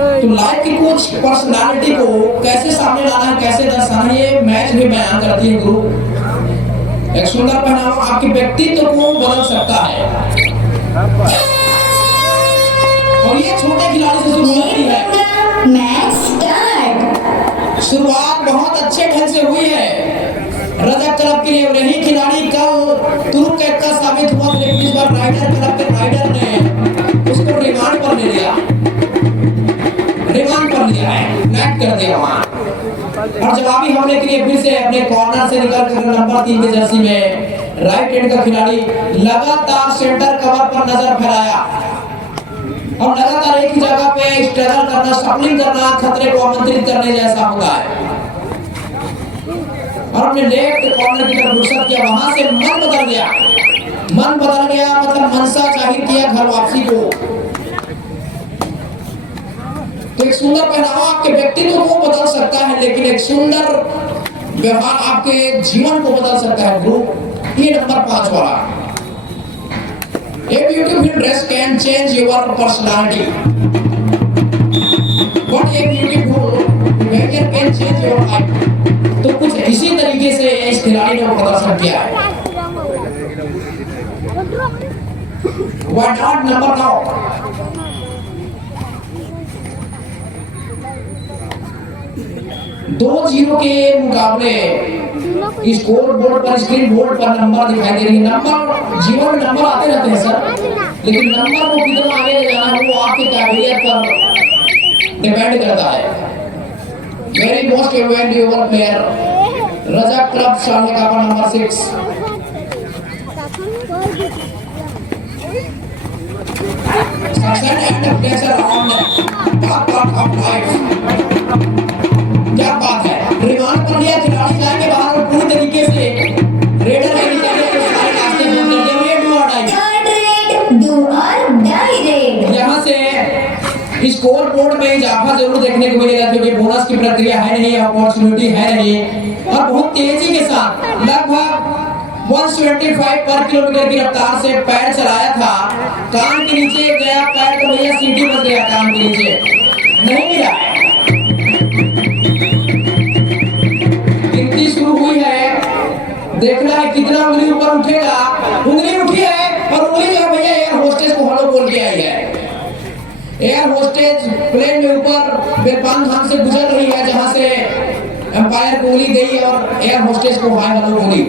तो लाइफ की कुछ पर्सनालिटी को कैसे सामने लाना है, कैसे दर्शाना है, ये मैच भी बयान करती है गुरु। एक सुंदर पहनावा आपके व्यक्तित्व को बदल सकता है। और ये छोटे खिलाड़ी से शुरू होती है। Match start. शुरुआत बहुत अच्छे ढंग से हुई है रजत क्लब के लिए। रही खिलाड़ी कल तुरुप का साबित हुआ, लेकिन इस बार राइडर क्लब के राइडर ने उसको रिमांड पर ले लिया, रिमांड पर लिया है, फ्लैग कर दिया वहां। और जवाबी हमले के लिए फिर से अपने कॉर्नर से निकल कर नंबर 3 के जर्सी में राइट हैंड का खिलाड़ी लगातार सेंटर कवर पर नजर फैलाया और लगातार एक ही जगह पे स्ट्रगल करना, शफलिंग करना खतरे को आमंत्रित करने जैसा होता है। और अपने लेफ्ट कॉर्नर की तरफ रुखसत किया, वहां से मन बदल गया, मन बदल गया मतलब मनसा जाहिर किया घर वापसी को। तो एक सुंदर पहनावा आपके व्यक्तित्व को बदल सकता है, लेकिन एक सुंदर व्यवहार आपके जीवन को बदल सकता है गुरु। ये नंबर 5 वाला, A beautiful dress can change your personality. But a beautiful behavior can change your life. तो कुछ इसी तरीके से इस खिलाड़ी ने प्रदर्शन किया है। Why not number 9? दो 0 के मुकाबले स्कोर बोर्ड पर, स्क्रीन बोर्ड पर नंबर दिखाई दे रही है। नंबर जीवन में नंबर आते रहते हैं सर, लेकिन नंबर को कितना आगे ले जाना है वो आपकी काबिलियत पर डिपेंड करता है। वेरी मोस्ट इवेंट प्लेयर रजत क्लब शामिल का number 6। Success and pressure on part of life. क्या बात है, रिमांड पर लिया खिलाड़ी जाएंगे बाहर और पूरी तरीके से रेडर के सारे रास्ते बंद कर दिए। डू और डाई, थर्ड रेड, डू और डाई रेड। यहाँ से स्कोर बोर्ड में इजाफा जरूर देखने को मिलेगा, क्योंकि बोनस की प्रक्रिया है नहीं, अपॉर्चुनिटी है नहीं, और बहुत तेजी के साथ लगभग 175 पर किलोमीटर की रफ्तार से पैर चलाया था। कान के नीचे गया पैर, तो भैया सीटी बच गया कान के नीचे, नहीं मिला है। गिनती शुरू हुई है, देखना है कितना उंगली ऊपर उठेगा। उंगली उठी है और उंगली जो भैया एयर होस्टेज को हेलो बोल के आई है। एयर होस्टेज प्लेन में ऊपर बेरपान धाम से गुजर रही है, जहां से एम्पायर को उंगली गई और एयर होस्टेज को हाय हेलो बोली।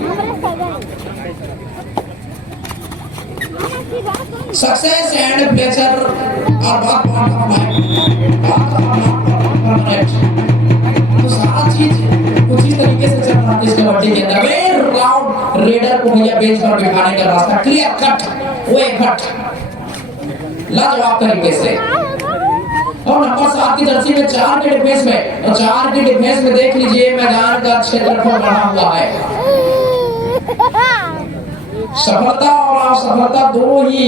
सक्सेस एंड प्लेजर आर बात तो सारा चीज कुछ इस तरीके से चल रहा है इस कबड्डी के अंदर। वेरी राउंड रेडर को भैया बेंच पर बिठाने का रास्ता क्लियर कट, वो एक कट लाजवाब तरीके से। और नंबर 7 की जर्सी में 4 के डिफेंस में, और 4 की डिफेंस में देख लीजिए मैदान का क्षेत्रफल बढ़ा हुआ है। सफलता और असफलता दोनों ही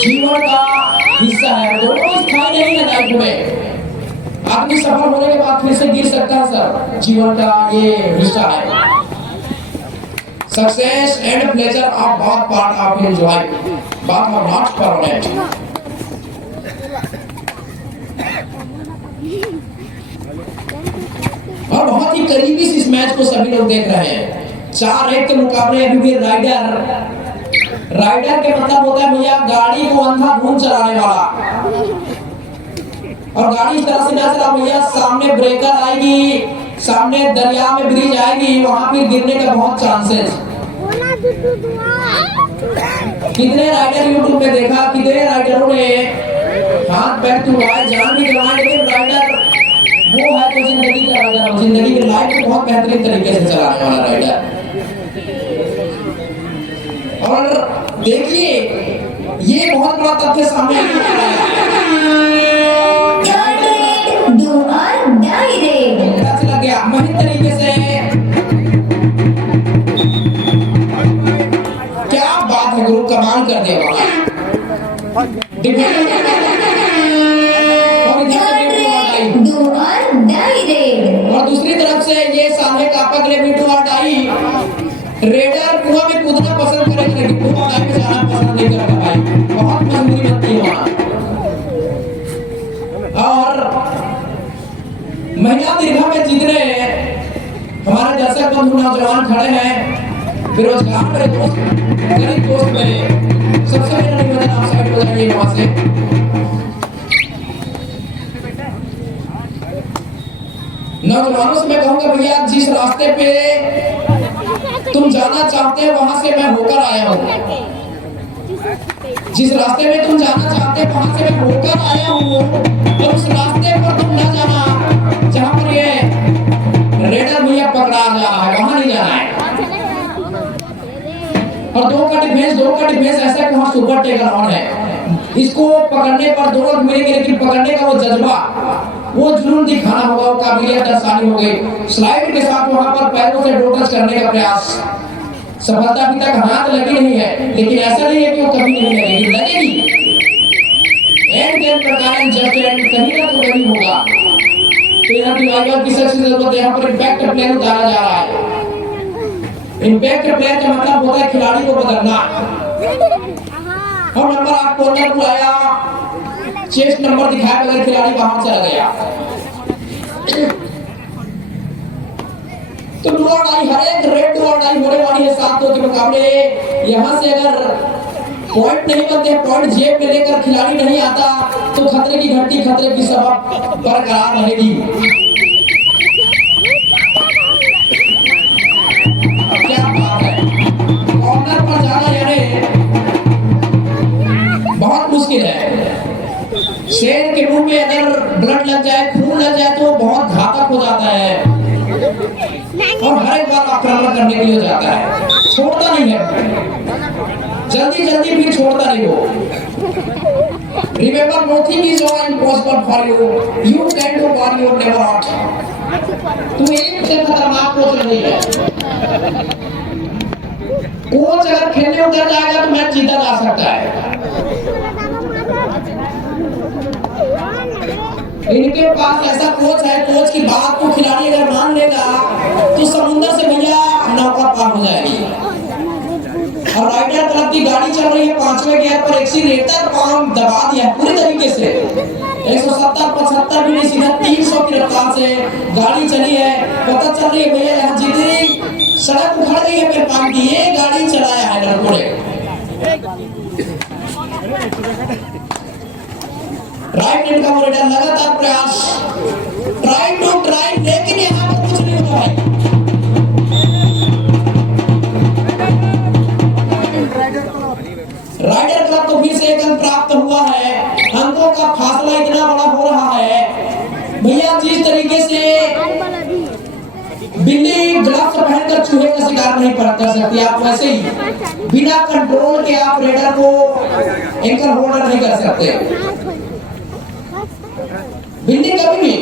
जीवन का हिस्सा है, दोनों स्थायी नहीं है लाइफ में। आदमी सफल होने के बाद फिर से गिर सकता है सर, जीवन का ये हिस्सा है। Success and pleasure are both part of his life, both are not permanent. और बहुत ही करीबी से इस मैच को सभी लोग देख रहे हैं। 4-1 के मुकाबले अभी भी राइडर के मतलब होता है भैया गाड़ी को अंधाधुंध चलाने वाला, और गाड़ी इस तरह से ना चला भैया, सामने ब्रेकर आएगी, सामने दरिया में ब्रिज आएगी, वहां पे गिरने का बहुत चांसेस। कितने राइडर यूट्यूब पे देखा, कितने राइडरों ने हाथ पैर टूटाए, जान भी गंवाई, लेकिन राइडर वो है जो जिंदगी का राइडर, जिंदगी की लाइफ को बहुत बेहतरीन तरीके से चलाने वाला राइडर। और देखिए ये बहुत बड़ा तथ्य सामने आया है। डू और डाई रेड। टच लग गया महीन तरीके से, क्या बात है गुरु, कमाल कर दिया वहां। डू और डाई रेड। और दूसरी तरफ से ये सामने का आपका के लिए भी डू और डाई। रेडर कुआं में कूदना पसंद करेगा, लेकिन कुआं में जाना पसंद नहीं करता भाई, बहुत मजबूरी बनती है वहां। दीर्घा में जितने हमारे दर्शक बंधु नौजवान खड़े हैं, बेरोजगार मेरे दोस्त, गरीब दोस्त मेरे, सबसे मेरा निवेदन आप साइड हो जाइए वहां से। नौजवानों से मैं कहूंगा भैया जिस रास्ते पे तुम जाना चाहते हो वहां से मैं होकर आया हूँ, जिस रास्ते में तुम जाना चाहते हो वहां से मैं होकर आया हूँ, और उस रास्ते पर तुम न जाना जहां पर ये रेडर भैया पकड़ा जा रहा है, वहां नहीं जाना है। और दो का डिफेंस ऐसा है कि वहां सुपर टेकर ऑन है, इसको पकड़ने पर दो लोग मिलेंगे, लेकिन पकड़ने का वो जज्बा, वो जुनून दिखाना होगा, वो काबिलियत दर्शानी होगी। स्लाइड के साथ वहां पर पैरों से डोटच करने का प्रयास, सफलता अभी तक हाथ लगी नहीं है, लेकिन ऐसा नहीं है कि वो कभी नहीं लगेगी, लगेगी। एंड गेम प्रकार जस्ट एंड कहीं ना तो कहीं होगा। तो यहाँ की वाइवा की सख्त जरूरत है, यहाँ पर इम्पैक्ट प्लेयर उतारा जा रहा है। इम्पैक्ट प्लेयर का मतलब होता है खिलाड़ी को बदलना। और नंबर 8 कॉर्नर को आया, चेस्ट नंबर दिखाया बगैर खिलाड़ी बाहर चला गया। तो डुअर डाई, हर एक रेड डुअर डाई होने वाली है 7-2 के मुकाबले। यहाँ से अगर पॉइंट नहीं बनते, पॉइंट जेब में लेकर खिलाड़ी नहीं आता, तो खतरे की घंटी, खतरे की सबब बरकरार रहेगी। क्या बात है, कॉर्नर पर जाना यानी बहुत मुश्किल है। शेर के मुंह में अगर ब्लड लग जाए, खून लग जाए, तो बहुत घातक हो जाता है और हर एक बार आक्रमण करने के लिए जाता है, छोड़ता नहीं है, जल्दी भी छोड़ता नहीं हो। Remember, nothing is impossible for you. You can do what you never ought. तू एक से खतरनाक कोच नहीं है। कोच अगर खेलने उतर जाएगा तो मैच जीता जा सकता है। इनके पास ऐसा कोच है, कोच की बात को खिलाड़ी अगर मान लेगा तो समुद्र से भैया नौका पार हो जाएगी। और राइडर क्लब की गाड़ी चल रही है 5वें गियर पर, एक्सीलेटर पाम दबा दिया पूरी तरीके से, 170-75 भी नहीं, सीधा 300 की रफ्तार से गाड़ी चली है। पता चल रही है भैया यहाँ जितनी सड़क उखड़ गई है पाम की, ये गाड़ी चलाया है लड़कों ने। राइट हैंड का रेडर लगातार प्रयास, ट्राई, लेकिन यहाँ पर कुछ नहीं हुआ है। राइडर क्लब को फिर से एक अंक प्राप्त हुआ है, अंकों का फासला इतना बड़ा हो रहा है भैया। जिस तरीके से बिल्ली ग्लव्स पहनकर चूहे का शिकार नहीं कर सकती, आप वैसे ही बिना कंट्रोल के आप रेडर को एंकर होल्डर नहीं कर सकते। बिल्ली कभी भी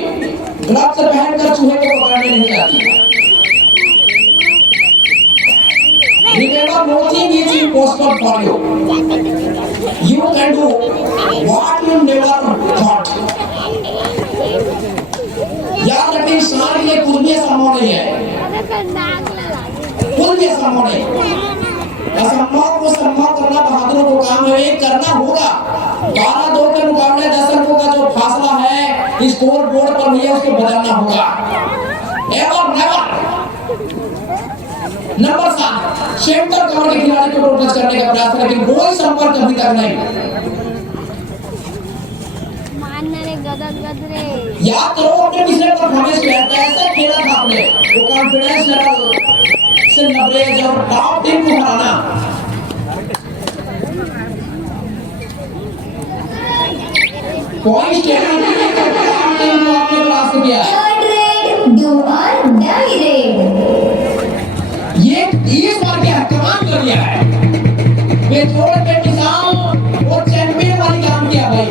ग्लव्स पहनकर चूहे को पकड़ने नहीं जाती। Remember, nothing is impossible for you. You can do what you never thought. याद रखें, इंसान के लिए कुछ भी संभव नहीं है, कुछ भी संभव नहीं। असंभव को संभव करना बहादुरों को काम है, ये करना होगा। 12-2 के मुकाबले 10 अंकों का जो फासला है स्कोर बोर्ड पर भैया उसको बदलना होगा। Ever never. Number 7 centre cover के खिलाड़ी को टच करने का प्रयास, लेकिन कोई संपर्क अभी तक नहीं। याद करो अपने पिछले परफॉर्मेंस में कैसे खेला था आपने, वो कॉन्फिडेंस लेवल से लबरेज और टॉप टीम को हराना। पॉइंट टेबल में टॉप टीम को आपने क्रॉस किया। थर्ड रेड, डू और डाई रेड। ये 20 बार क्या कमाल कर दिया है, बेजोड़ के निशान, वो चैंपियन वाली काम किया भाई,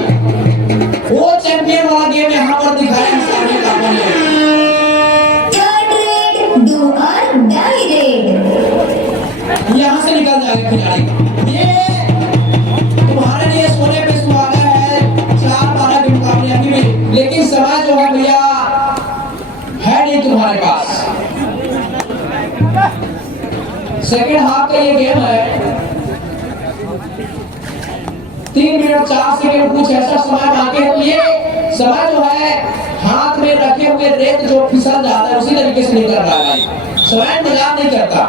वो चैंपियन वाला गेम यहाँ पर दिखाया इंसान ने काम किया। थर्ड रेड, डू और डाई रेड। यहाँ से निकल जाएगा खिलाड़ी। ये तुम्हारे लिए सोने पे सुहागा है 4-12 के मुकाबले अभी भी, लेकिन समय जो है भैया है नहीं तुम्हारे पास। सेकेंड हाफ का ये गेम है, 3 मिनट 4 सेकंड कुछ ऐसा समय बाकी है, तो ये समय जो है हाथ में रखे हुए रेत जो फिसल जाता है उसी तरीके से निकल रहा है, स्वयं मजाक नहीं करता।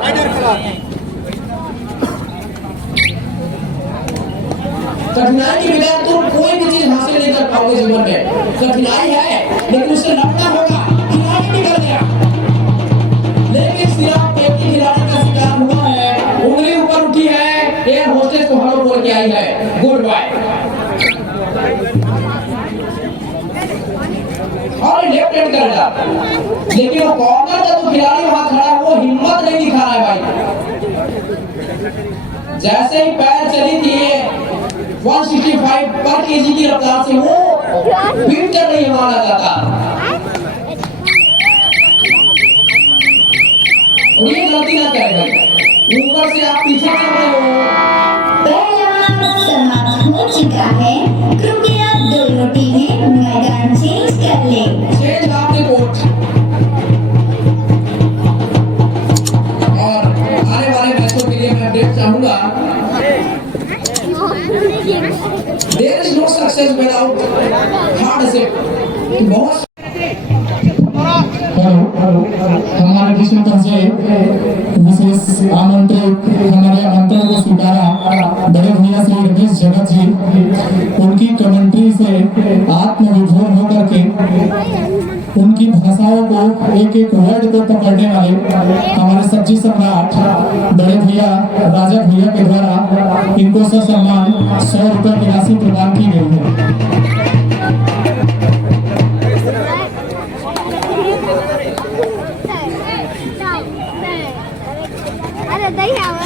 कठिनाई के बिना तुम कोई भी चीज हासिल नहीं कर पाओगे जीवन में। कठिनाई है लेकिन उससे लड़ना होगा। खिलाड़ी निकल गया लेकिन सिर्फ एक ही खिलाड़ी का शिकार हुआ है, उंगली ऊपर उठी है, एयर होस्टेस को हेलो बोल के आई है, गुड बाय। और लेफ्ट हैंड कर रहा, लेकिन वो कॉर्नर का जो खिलाड़ी वहां खड़ा है वो हिम्मत नहीं दिखा रहा है भाई। जैसे ही पैर चली थी 165 पर केजी की रफ्तार से वो बीट कर नहीं हुआ लगातार। ये गलती ना करें भाई, ऊपर से आप पीछे चल रहे हो। पहला समाप्त हो चुका है, कृपया दोनों टीमें मैदान चेंज कर लें। चेंज आपने कोच और आने वाले मैचों के लिए मैं अपडेट चाहूंगा। There is no success without hardship। बहुत हमारे विष्णुतन से विशेष आमंत्रित हमारे आमंत्रण को स्वीकारा बड़े भैया श्री रमेश जगत जी, उनकी कमेंट्री से आत्मविभोर होकर के उनकी भाषाओं को एक एक वर्ड को पकड़ने वाले हमारे सब्जी सम्राट बड़े भैया राजा भैया के द्वारा इनको ससम्मान 100 रुपए की राशि प्रदान की गई है। अरे दही आवाज़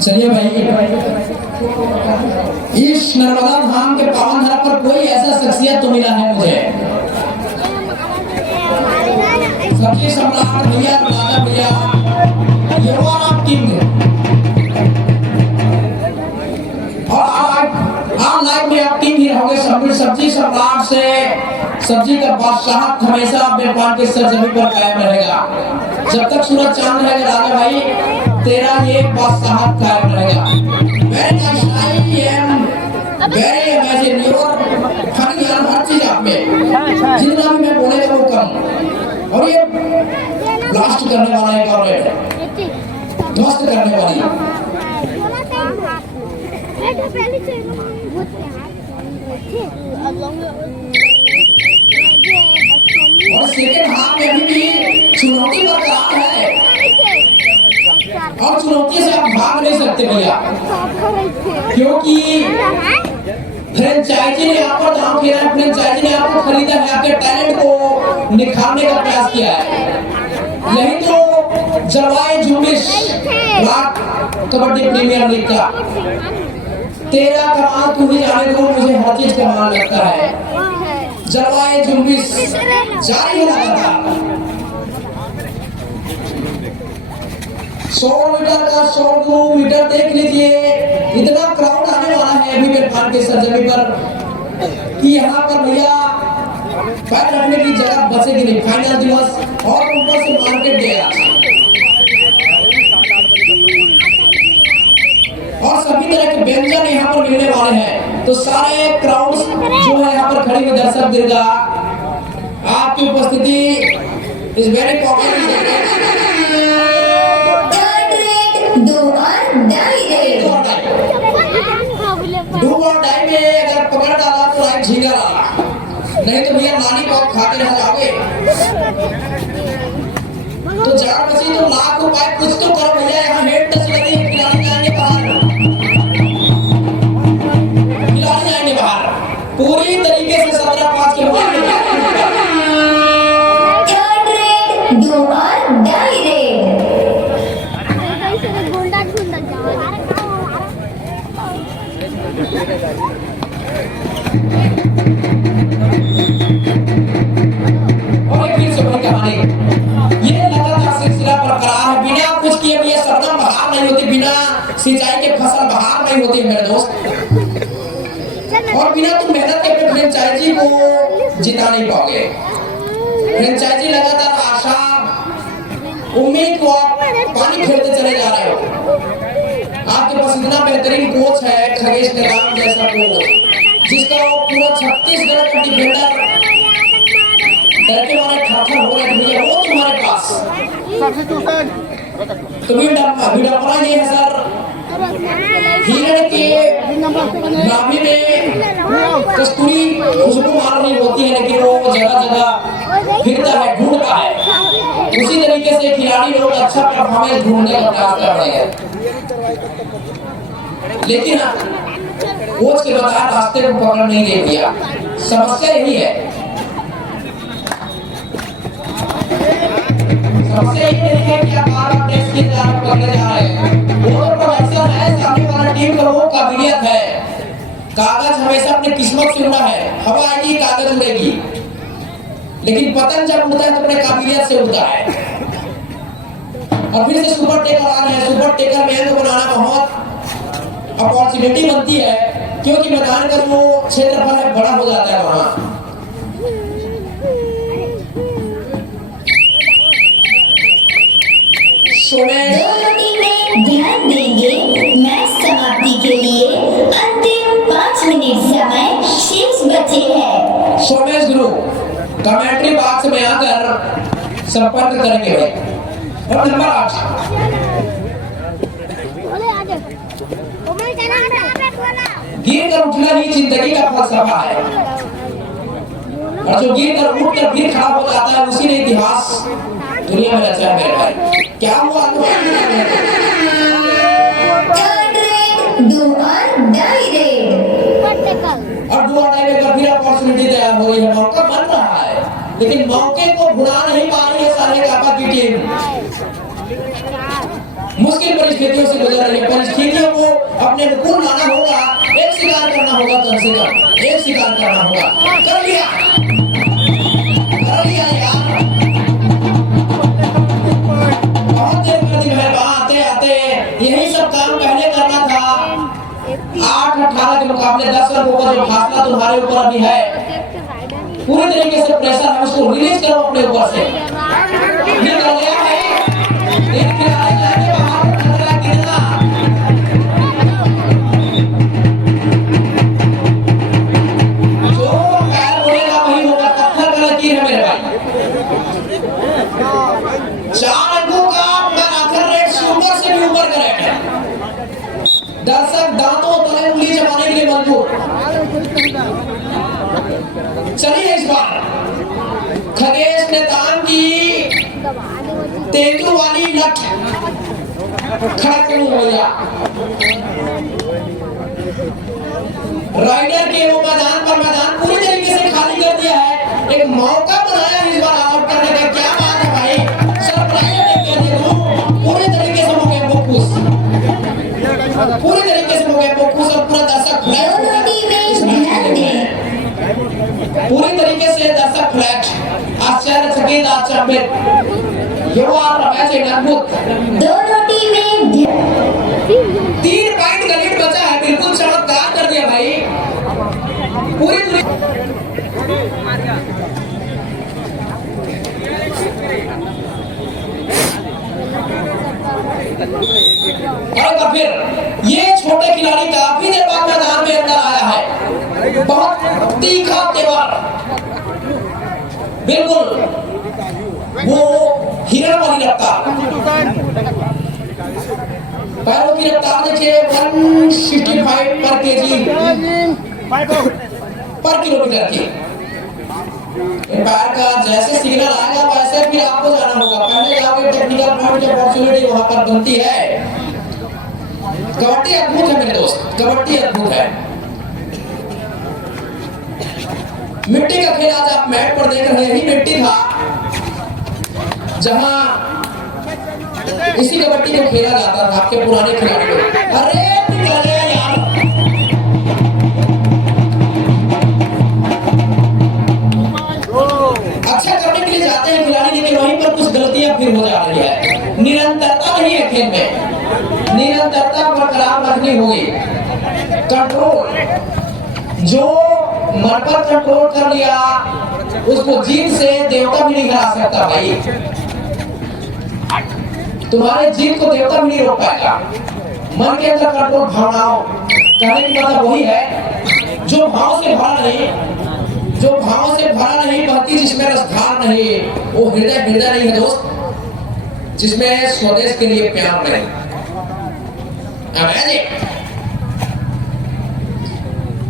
चलिए भाई, इस नर्मदा धाम के पावन धरा पर कोई ऐसा शख्सियत तो मिला है मुझे, सब्जी सम्राट भैया राजा भैया, ये आप किंग। और आप लाइफ में आप किंग ही रहोगे। सब्जी सम्राट से सब्जी का बादशाह हमेशा व्यापार के सरजमी पर कायम रहेगा। जब तक सूरज चांद रहेगा राजा भाई, तेरा ये बादशाह कायम रहेगा। Very nice, I am very amazing, you are funny यार, हर चीज आप में जितना भी मैं बोलेगा वो कम। और ये ब्लास्ट करने वाला है कॉर्नेट, ध्वस्त करने वाली। और सेकंड हाफ में अभी भी चुनौती बरकरार है और चुनौती से आप भाग नहीं सकते भैया, क्योंकि फ्रेंचाइजी ने आप पर दांव खेला है, फ्रेंचाइजी ने आपको खरीदा है, आपके टैलेंट को निखारने का प्रयास किया है। यही तो जलवायु जुम्बिश कबड्डी प्रीमियर लीग का तेरा कमाल तू ही जाने दो, मुझे हर चीज कमाल लगता है। जलवायु जुम्बिश जारी है लगातार। 100 मीटर का 100 किलोमीटर देख लीजिए, इतना क्राउड आने वाला है अभी मेरे के सरजमी पर कि यहाँ पर भैया पैर रखने की जगह बचेगी नहीं। फाइनल दिवस और ऊपर से मार्केट गया और सभी तरह के व्यंजन यहाँ पर मिलने वाले हैं। तो सारे क्राउड जो है यहाँ पर खड़े हुए दर्शक दीर्घा, आपकी उपस्थिति इज वेरी पॉपुलर। दो और डाई में अगर पकड़ डाला तो लाइट झींगा डाला, नहीं तो भैया नानी को खाते रह जाओगे। तो चार बची तो लाख रुपए कुछ तो करो भैया। यहाँ हेड टच लगी है, खिलाड़ी जाएंगे बाहर, खिलाड़ी जाएंगे बाहर पूरी तरीके से 17-5 के और फिर से बड़ी कहानी, ये लगातार सिलसिला बरकरार है। बिना कुछ किए भी ये सरदम बहार नहीं होती, बिना सिंचाई के फसल बहार नहीं होती मेरे दोस्त। और बिना तुम मेहनत के अपने फ्रेंचाइजी को जिता नहीं पाओगे। फ्रेंचाइजी लगातार आशा उम्मीद को आप पानी फेरते चले जा रहे हो। आपके पास इतना बेहतरीन कोच है खगेश नेताम जैसा कोच, जिसका वो पूरा छत्तीसगढ़ का डिफेंडर डरके मारे ठाठर हो रहे थे, वो तुम्हारे पास तुम्हें विडंबना ये है सर, हिरण के नाभि में कस्तूरी खुशबू मार रही होती है, लेकिन वो जगह जगह फिरता है, ढूंढता है। उसी तरीके से खिलाड़ी लोग अच्छा परफॉर्मेंस ढूंढने का प्रयास कर रहे हैं, लेकिन कोच के बताए रास्ते को पकड़ नहीं दे दिया। समस्या यही है, समस्या यही है कि आप बार-बार टेस्ट की तरफ पकड़े जा रहे हैं। ओवर प्रोडक्शन है, सामने वाला टीम का वो काबिलियत है। कागज हमेशा अपनी किस्मत से उड़ा है, हवा आएगी कागज उड़ेगी, लेकिन पतंग जब उड़ता है तो अपने काबिलियत से उड़ता है। और फिर से सुपर टेकर आ रहे हैं, सुपर टेकर में तो बनाना बहुत अपॉर्चुनिटी बनती है, क्योंकि मैदान का जो क्षेत्रफल है बड़ा हो जाता है वहाँ। दोनों टीमें ध्यान देंगे, मैच समाप्ति के लिए अंतिम 5 मिनट समय शेष बचे हैं। सोमेश गुरु कमेंट्री बॉक्स में आकर संपर्क करेंगे भाई। और नंबर 8 गिर कर उठना ही जिंदगी का फलसफा है, और जो गिर कर उठ कर फिर खड़ा हो जाता है उसी ने इतिहास दुनिया में रचा है मेरे भाई। क्या हुआ थर्ड रेड, डू और डाई रेड। और डू और डाई में फिर अपॉर्चुनिटी तैयार हो रही है, मौका बन रहा है, लेकिन मौके को भुला नहीं पा रही है सारे कापा की टीम। मुश्किल परिस्थितियों से गुजर रही है, परिस्थितियों को अपने अनुकूल लाना होगा, एक शिकार करना होगा, कम से कम एक शिकार करना होगा। कर लिया यार, बहुत देर कर दी है, आते आते यही सब काम पहले करना था। 8-18 के मुकाबले 10 रनों का जो फासला तुम्हारे ऊपर अभी है, पूरी तरीके से प्रेशर है, उसको रिलीज करो अपने ऊपर से। निकल गया है, एक खिलाड़ी जाके बाहर खतरा कितना, जो पैर बोलेगा वही होगा, पत्थर का लकीर है मेरे भाई। 4 अंकों का मैराथन रेट सुपर से भी ऊपर का रेट है। दर्शक दांतों तले उंगली जमाने के लिए मजबूर। चलिए इस बार खगेश नेताम की तेंदू वाली लठ खत्म हो गया। राइडर के वो मैदान पूरी तरीके से खाली कर दिया है, एक मौका बनाया इस बार आउट करने का। क्या बात है भाई, सरप्राइज कर दिया पूरी तरीके से, हो गए फोकस, पूरी तरीके से हो गए फोकस, और पूरा दर्शक पूरी तरीके से दर्शक फ्लैट, आश्चर्यचकित, आश्चर्यचकित। ये वो मैच है अद्भुत। दोनों टीमें 3 पॉइंट का लीड बचा है, बिल्कुल चमत्कार कर दिया भाई। पूरी और फिर ये छोटे खिलाड़ी काफी देर बाद मैदान में अंदर आया है, बहुत तीखा तेवर, बिल्कुल वो हिरण वाली रफ्तार। पैरों की रफ्तार देखिए 165 पर केजी पर किलोमीटर की। पैर का जैसे सिग्नल आएगा वैसे फिर आपको जाना होगा, पहले जाओगे टेक्निकल पॉइंट की अपॉर्चुनिटी वहां पर बनती है। कबड्डी अद्भुत है मेरे दोस्त, कबड्डी अद्भुत है। मिट्टी का खेल आज आप मैट पर देख रहे हैं, यही मिट्टी था जहां इसी कबड्डी को खेला जाता था आपके पुराने खिलाड़ी को। अरे निकल गया यार, अच्छा करने के लिए जाते हैं खिलाड़ी, लेकिन वहीं पर कुछ गलतियां फिर हो जा रही है। निरंतरता नहीं है खेल में, निरंतरता बरकरार रखनी होगी। कंट्रोल, जो मन पर कंट्रोल कर लिया उसको जीत से देवता भी नहीं हरा सकता भाई। तुम्हारे जीत को देवता भी नहीं रोक पाएगा। मन के अंदर कंट्रोल भावनाओं, कहने की मतलब वही है जो भाव से भरा नहीं भक्ति जिसमें रसधार नहीं, वो हृदय नहीं है दोस्त, जिसमें स्वदेश के लिए प्यार नहीं।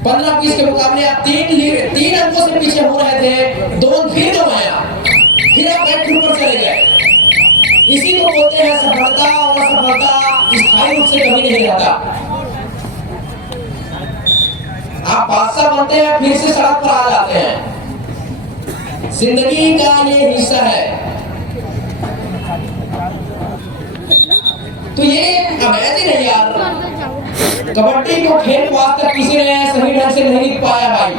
15-20 के मुकाबले आप 3 अंकों से पीछे हो रहे थे, 2 अंक फिर गंवाया, फिर आप बैक पर चले गए। इसी को बोलते हैं सफलता, और असफलता स्थायी रूप से कभी नहीं रहता। आप बादशाह बनते हैं, फिर से सड़क पर आ जाते हैं। जिंदगी का ये हिस्सा है। तो ये अवैध नहीं यार, कबड्डी को खेल को आज तक किसी ने सही ढंग से नहीं लिख पाया भाई।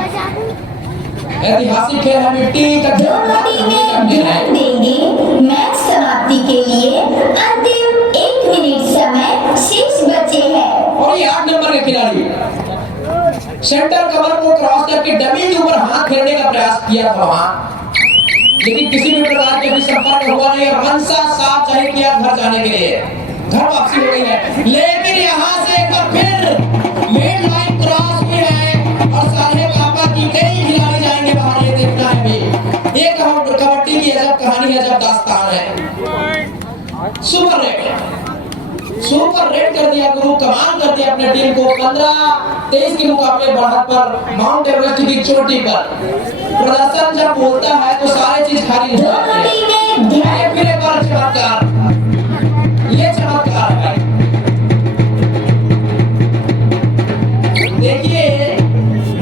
ऐतिहासिक खेल है, मिट्टी का ध्यान देंगे। मैच समाप्ति के लिए अंतिम 1 मिनट समय शेष बचे हैं। और ये 8 नंबर के खिलाड़ी सेंटर कवर को क्रॉस करके डमी के ऊपर हाथ फेरने का प्रयास किया था वहां, लेकिन किसी भी प्रकार के संपर्क हुआ नहीं और मनसा साफ जाहिर किया घर जाने के लिए। घर वापसी हो गई है, लेकिन यहाँ से एक बार फिर मेन लाइन क्रॉस हुई है और साले पापा की कई खिलाड़ी जाएंगे बाहर, ये देखना है भी। ये कबड्डी की अजब कहानी है, अजब दास्तान है। सुपर रेड कर दिया गुरु, कमाल कर दिया अपने टीम को। 15-23 के मुकाबले बढ़त पर माउंट एवरेस्ट की चोटी पर प्रदर्शन जब बोलता है तो सारे चीज खाली हो जाती है। फिर एक बार चमत्कार, ये चमत्कार है। देखिए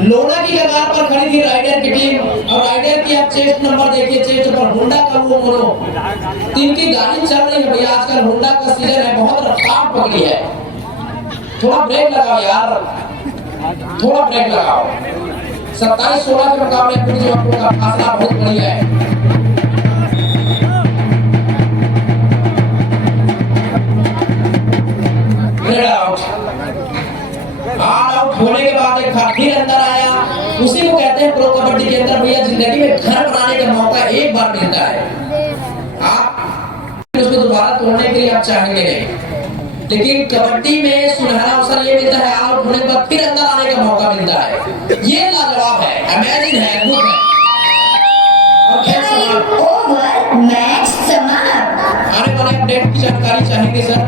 लोना की कगार पर खड़ी थी राइडर की टीम, और राइडर की आप चेस्ट नंबर देखिए, चेस्ट पर होंडा का वो मोनो, टीम की गाड़ी चल रही है भैया। आजकल होंडा का सीजन है, बहुत रफ्तार पकड़ी है। थोड़ा ब्रेक लगाओ यार, थोड़ा ब्रेक लगाओ। 27-16 के मुकाबले फिर जो आपको का फासला बहुत बढ़िया है। आउट होने के बाद एक फिर अंदर आया, उसी को कहते हैं प्रो कबड्डी के अंदर भैया जिंदगी में घर बनाने का मौका एक बार मिलता है। आप उसको दोबारा तोड़ने के लिए आप चाहेंगे नहीं, लेकिन कबड्डी में सुनहरा अवसर ये मिलता है, आउट होने के बाद फिर अंदर आने का मौका मिलता है। ये लाजवाब है, अमेजिंग है, अद्भुत है। और खेल समाप्त, ओवर, मैच समाप्त। आने वाले अपडेट की जानकारी चाहेंगे सर।